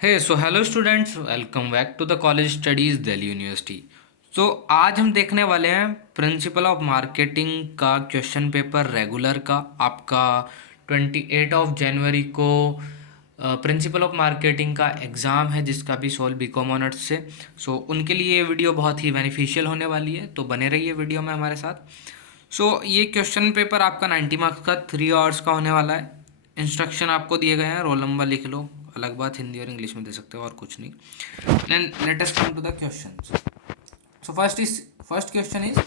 Hello students, welcome back to the college studies Delhi university. तो आज हम देखने वाले हैं प्रिंसिपल ऑफ मार्केटिंग का क्वेश्चन पेपर रेगुलर का। आपका 28 जनवरी को प्रिंसिपल ऑफ मार्केटिंग का एग्ज़ाम है, जिसका भी सॉल्व बीकॉम ऑनर्स से। उनके लिए ये वीडियो बहुत ही बेनिफिशियल होने वाली है, तो बने रहिए वीडियो में हमारे साथ। ये क्वेश्चन पेपर आपका 90 मार्क्स का 3 आवर्स का होने वाला है। इंस्ट्रक्शन आपको दिए गए हैं, रोल नंबर लिख लो, अलग बात हिंदी और इंग्लिश में दे सकते हो और कुछ नहीं। Then let us come to the questions. First question is,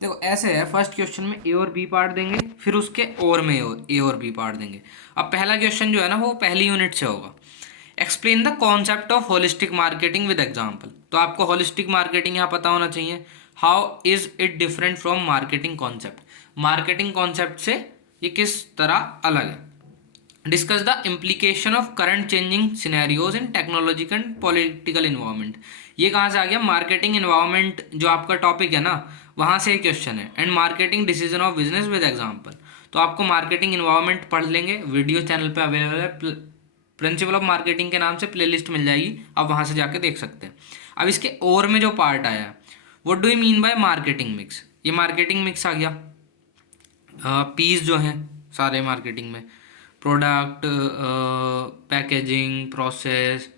देखो ऐसे है, फर्स्ट क्वेश्चन में ए और बी पार्ट देंगे, फिर उसके और में ए और बी पार्ट देंगे। अब पहला क्वेश्चन जो है ना, वो पहली यूनिट से होगा। Explain the concept of holistic marketing with example. तो आपको होलिस्टिक मार्केटिंग यहाँ पता होना चाहिए। How is it different from marketing concept. Marketing concept से ये किस तरह अलग है। Discuss the implication of current changing scenarios in technological and political environment. ये कहाँ से आ गया? मार्केटिंग इन्वायरमेंट जो आपका टॉपिक है ना, वहाँ से एक क्वेश्चन है। And marketing decision of business with example. तो आपको मार्केटिंग इन्वायरमेंट पढ़ लेंगे, वीडियो चैनल पे अवेलेबल है, प्रिंसिपल ऑफ मार्केटिंग के नाम से प्लेलिस्ट मिल जाएगी, आप वहाँ से जाके देख सकते हैं। अब इसके और में जो पार्ट आया, what do you mean by marketing mix. ये मार्केटिंग मिक्स आ गया। पीस जो हैं सारे मार्केटिंग में, product, packaging, process,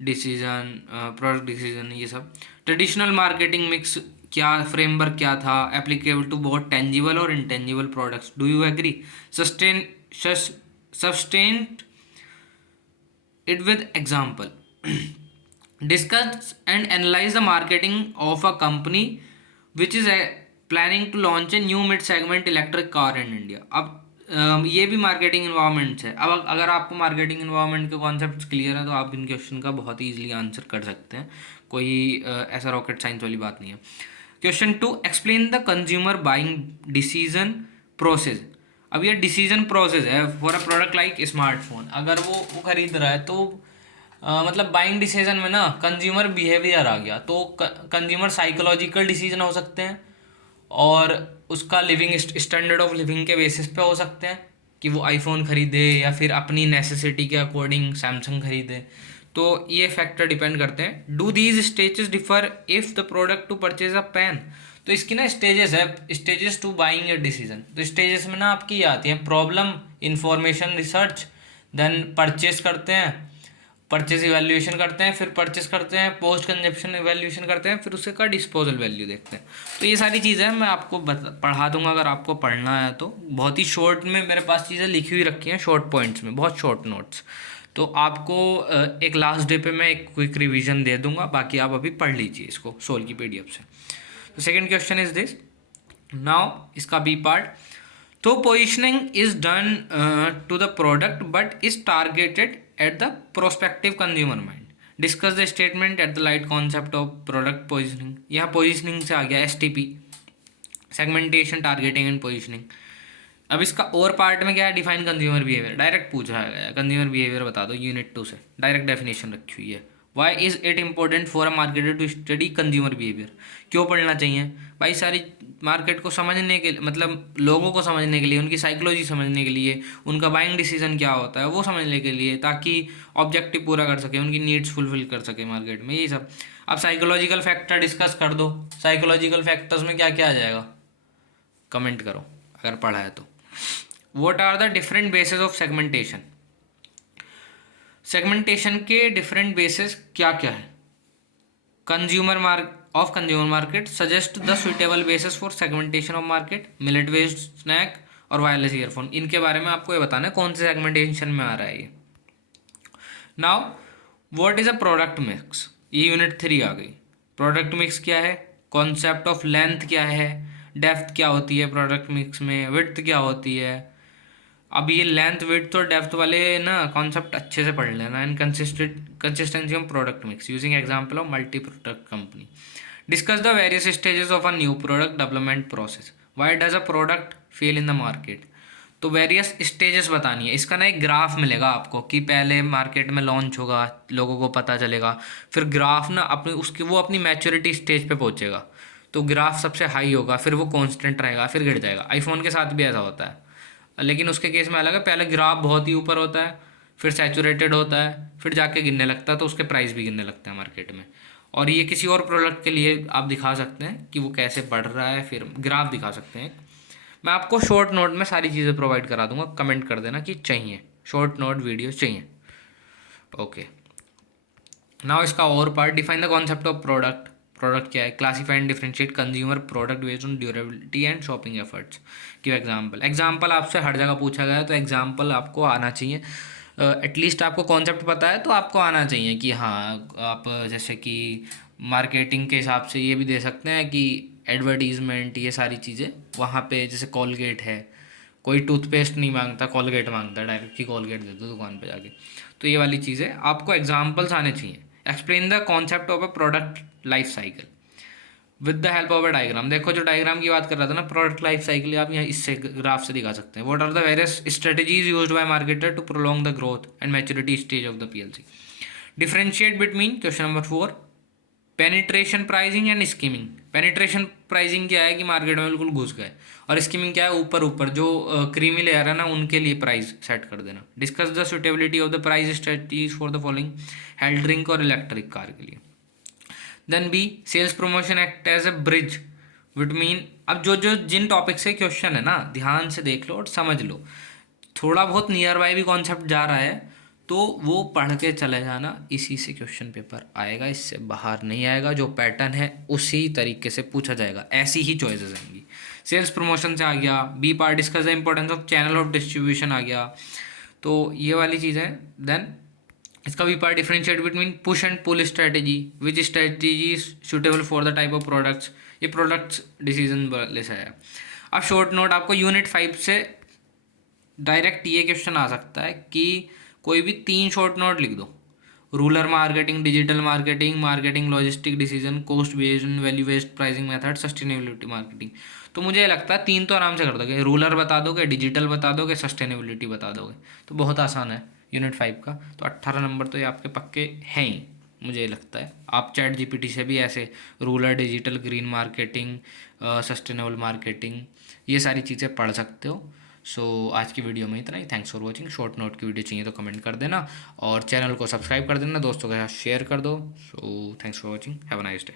decision, product decision, ये सब। ट्रेडिशनल मार्केटिंग मिक्स क्या फ्रेमवर्क क्या था, एप्लीकेबल टू बोथ टेंजिबल और intangible products. Do you agree? Sustain it with example. Discuss and analyze the marketing of a company which is planning to launch a new mid segment electric car in India. अब ये भी marketing environment है। अब अगर आपको marketing environment के concepts clear हैं तो आप इन क्वेश्चन का बहुत ही ईजिली आंसर कर सकते हैं। कोई ऐसा रॉकेट साइंस वाली बात नहीं है। Question 2, explain the consumer buying decision process. अब ये डिसीजन प्रोसेस है for a product like smartphone. अगर वो खरीद रहा है तो मतलब बाइंग डिसीजन में ना कंज्यूमर बिहेवियर आ गया, तो कंज्यूमर साइकोलॉजिकल डिसीजन हो सकते हैं और उसका लिविंग स्टैंडर्ड ऑफ लिविंग के बेसिस पे हो सकते हैं कि वो आईफोन खरीदे या फिर अपनी नेसेसिटी के अकॉर्डिंग सैमसंग खरीदे। तो ये फैक्टर डिपेंड करते हैं। Do these stages differ if the product to purchase a pen. तो इसकी ना स्टेजेस है, stages to buying a decision. तो स्टेजेस में ना आपकी ये आती है, problem, information, research, then purchase करते हैं, परचेज इवैल्यूएशन करते हैं, फिर परचेज करते हैं, पोस्ट कंजप्शन इवैल्यूएशन करते हैं, फिर उससे का डिस्पोजल वैल्यू देखते हैं। तो ये सारी चीज़ें मैं आपको पढ़ा दूंगा अगर आपको पढ़ना है तो। बहुत ही शॉर्ट में मेरे पास चीज़ें लिखी हुई रखी हैं, शॉर्ट पॉइंट्स में, बहुत शॉर्ट नोट्स। तो आपको एक लास्ट डे पे मैं एक क्विक रिवीजन दे दूंगा, बाकी आप अभी पढ़ लीजिए इसको सोल की पीडीएफ से। तो second question is this. Now इसका बी पार्ट। तो positioning is done to the product but is targeted at the prospective consumer mind. Discuss the statement at the light concept of product positioning. यहाँ positioning से आ गया STP, segmentation, targeting and positioning. अब इसका और part में क्या है? Define consumer behaviour. डायरेक्ट पूछा गया है, कंज्यूमर बिहेवियर बता दो, यूनिट 2 से डायरेक्ट डेफिनेशन रखी हुई है। Why is it important for a marketer to study consumer behaviour. क्यों पढ़ना चाहिए भाई? सारी मार्केट को समझने के लिए, मतलब लोगों को समझने के लिए, उनकी साइकोलॉजी समझने के लिए, उनका बाइंग डिसीजन क्या होता है वो समझने के लिए, ताकि ऑब्जेक्टिव पूरा कर सके, उनकी नीड्स फुलफिल कर सके मार्केट में, यही सब। अब साइकोलॉजिकल फैक्टर डिस्कस कर दो। साइकोलॉजिकल फैक्टर्स में क्या क्या आ जाएगा? कमेंट करो अगर पढ़ा है तो। What are the different bases of segmentation? Segmentation के डिफरेंट बेसिस क्या क्या है? Consumer market suggest the suitable basis for segmentation of market, millet based snack और वायरलेस ईयरफोन। इनके बारे में आपको ये बताना है कौन से सेगमेंटेशन में आ रहा है ये। Now what is a product mix. ये यूनिट 3 आ गई। प्रोडक्ट मिक्स क्या है? कॉन्सेप्ट ऑफ लेंथ क्या है? डेप्थ क्या होती है प्रोडक्ट मिक्स में? विड्थ क्या होती है? अब ये लेंथ, विड्थ और डेप्थ वाले ना कॉन्सेप्ट अच्छे से पढ़ लेना। And consistency of product mix using example of multi product company. Discuss the various stages of a new product development process. Why does a product fail in the market. तो various stages बतानी है। इसका ना एक graph मिलेगा आपको कि पहले मार्केट में लॉन्च होगा, लोगों को पता चलेगा, फिर ग्राफ ना अपनी उसकी वो अपनी मैच्योरिटी स्टेज पे पहुंचेगा, तो ग्राफ सबसे हाई होगा, फिर वो कांस्टेंट रहेगा, फिर गिर जाएगा। आईफोन के साथ भी ऐसा होता है, लेकिन उसके केस में अलग है। पहले ग्राफ बहुत ही ऊपर होता है, फिर सैचुरेटेड होता है, फिर जाके गिनने लगता है, तो उसके प्राइस भी गिनने लगते हैं मार्केट में। और ये किसी और प्रोडक्ट के लिए आप दिखा सकते हैं कि वो कैसे बढ़ रहा है, फिर ग्राफ दिखा सकते हैं। मैं आपको शॉर्ट नोट में सारी चीज़ें प्रोवाइड करा दूंगा, कमेंट कर देना कि चाहिए, शॉर्ट नोट वीडियो चाहिए। ओके, नाउ इसका और part, define the concept of product. Product क्या है? Classify and differentiate consumer product based on durability and shopping efforts. Give example. Example आपसे हर जगह पूछा गया है, तो एग्जांपल आपको आना चाहिए। एटलीस्ट आपको कॉन्सेप्ट पता है तो आपको आना चाहिए कि हाँ, आप जैसे कि मार्केटिंग के हिसाब से ये भी दे सकते हैं कि एडवर्टीजमेंट, ये सारी चीज़ें वहाँ पे, जैसे कॉलगेट है, कोई टूथपेस्ट नहीं मांगता, कॉलगेट मांगता है, डायरेक्ट ही कॉलगेट दे दो दुकान पे जाके। तो ये वाली चीज़ें आपको एग्जांपल्स आने चाहिए। Explain the concept of a product life cycle with the help of a diagram. देखो जो डायग्राम की बात कर रहा था ना, प्रोडक्ट लाइफ साइकिल, आप यहाँ इससे ग्राफ से दिखा सकते हैं। What are the various strategies used by marketer to prolong the growth and maturity stage of the PLC. Differentiate between, question number 4, penetration pricing and skimming. Penetration pricing क्या है कि मार्केट में बिल्कुल घुस गए, और स्कीमिंग क्या है, ऊपर ऊपर जो क्रीमी लेयर है ना, उनके लिए प्राइस सेट कर देना। Discuss the suitability of the price strategies for the following, health drink और इलेक्ट्रिक कार के लिए। Then B, sales promotion act as a bridge between. अब जो जो जिन टॉपिक से क्वेश्चन है ना, ध्यान से देख लो और समझ लो, थोड़ा बहुत नियर बाय भी कॉन्सेप्ट जा रहा है तो वो पढ़ के चले जाना, इसी से क्वेश्चन पेपर आएगा, इससे बाहर नहीं आएगा। जो पैटर्न है उसी तरीके से पूछा जाएगा, ऐसी ही चॉइसेस आएंगी। सेल्स प्रमोशन से आ गया। B part, discuss the importance of channel of distribution आ गया, तो ये वाली चीज़ें। देन इसका भी part, differentiate between push and pull strategy, which strategy is suitable for the type of products. ये प्रोडक्ट्स डिसीजन वाले से है। अब शॉर्ट नोट आपको यूनिट 5 से डायरेक्ट ये क्वेश्चन आ सकता है कि कोई भी 3 शॉर्ट नोट लिख दो। Rural marketing, digital marketing, marketing logistic decision, cost based value based pricing method, sustainability marketing. तो मुझे लगता है 3 तो आराम से कर दोगे, रूरल बता दोगे, डिजिटल बता दोगे, सस्टेनेबिलिटी बता दोगे, तो बहुत आसान है यूनिट 5 का। तो 18 नंबर तो ये आपके पक्के हैं ही, मुझे लगता है। आप चैट जीपीटी से भी ऐसे rural, digital, green marketing, sustainable marketing, ये सारी चीज़ें पढ़ सकते हो। सो आज की वीडियो में इतना ही। Thanks for watching. Short note की वीडियो चाहिए तो कमेंट कर देना, और चैनल को सब्सक्राइब कर देना, दोस्तों के साथ शेयर कर दो। So thanks for watching, have a nice day.